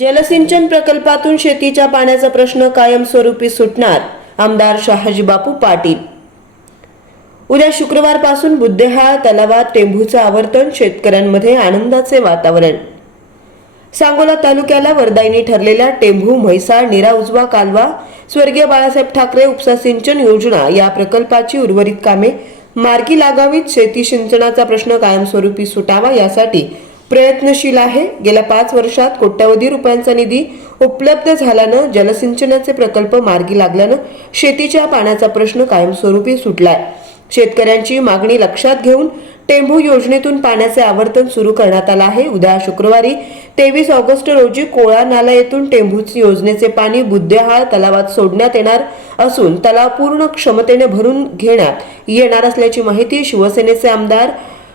जलसिंचन प्रकल्पातून शेतीच्या पाण्याचा प्रश्न कायमस्वरूपी सुटणार आमदार शहाजी बापू पाटील. उद्या शुक्रवारपासून बुद्धेहाळ तलावात टेंभूचं आवर्तन शेतकऱ्यांमध्ये आनंदाचे वातावरण. सांगोला तालुक्याला वरदायनी ठरलेल्या टेंभू म्हैसाळ निरा उजवा कालवा स्वर्गीय बाळासाहेब ठाकरे उपसा सिंचन योजना या प्रकल्पाची उर्वरित कामे मार्गी लागावीत शेती सिंचनाचा प्रश्न कायमस्वरूपी सुटावा यासाठी प्रयत्नशील आहे. गेल्या पाच वर्षात कोट्यवधी रुपयांचा निधी उपलब्ध झाल्यानं जलसिंचनाचे प्रकल्प मार्गी लागल्यानं शेतीच्या पाण्याचा प्रश्न कायमस्वरूपी सुटलाय. शेतकऱ्यांची मागणी लक्षात घेऊन टेंभू योजनेतून पाण्याचे आवर्तन सुरू करण्यात आलं आहे. उद्या शुक्रवारी तेवीस ऑगस्ट रोजी कोळा नाला येथून टेंभू योजनेचे पाणी बुद्धेहाळ तलावात सोडण्यात येणार असून तलाव पूर्ण क्षमतेने भरून घेण्यात येणार असल्याची माहिती शिवसेनेचे आमदार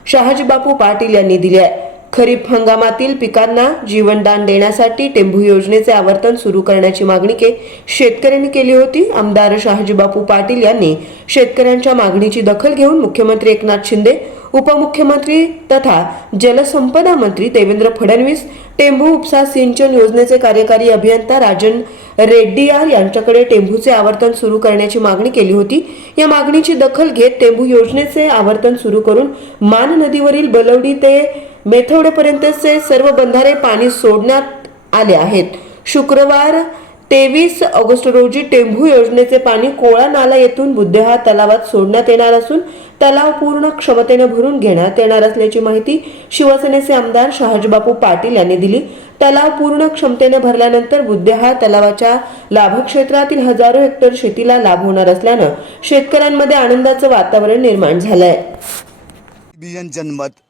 शहाजीबापू पाटील यांनी दिली आहे. खरीप हंगामातील पिकांना जीवनदान देण्यासाठी टेंभू योजनेचे आवर्तन सुरू करण्याची मागणी के शेतकऱ्यांनी केली होती. आमदार शहाजीबापू पाटील यांनी शेतकऱ्यांच्या मागणीची दखल घेऊन मुख्यमंत्री एकनाथ शिंदे उपमुख्यमंत्री तथा जलसंपदा मंत्री देवेंद्र फडणवीस टेंभू उपसा सिंचन योजनेचे कार्यकारी अभियंता राजन रेड्डीयार यांच्याकडे टेंभूचे आवर्तन सुरू करण्याची मागणी केली होती. या मागणीची दखल घेत टेंभू योजनेचे आवर्तन सुरू करून मान नदीवरील बलवडी ते मेथवडेपर्यंतचे सर्व बंधारे पाणी सोडण्यात आले आहेत. शुक्रवार तेवीस ऑगस्ट रोजी टेंभू योजनेचे पाणी कोळा नाला येथून बुद्धेहा तलावात सोडण्यात येणार असून तलाव पूर्ण क्षमतेने भरून घेण्यात येणार असल्याची माहिती शिवसेनेचे आमदार शहाजीबापू पाटील यांनी दिली. तलाव पूर्ण क्षमतेने भरल्यानंतर बुद्धेहा तलावाच्या लाभक्षेत्रातील हजारो हेक्टर शेतीला लाभ होणार असल्यानं शेतकऱ्यांमध्ये आनंदाचं वातावरण निर्माण झालंय. जनमत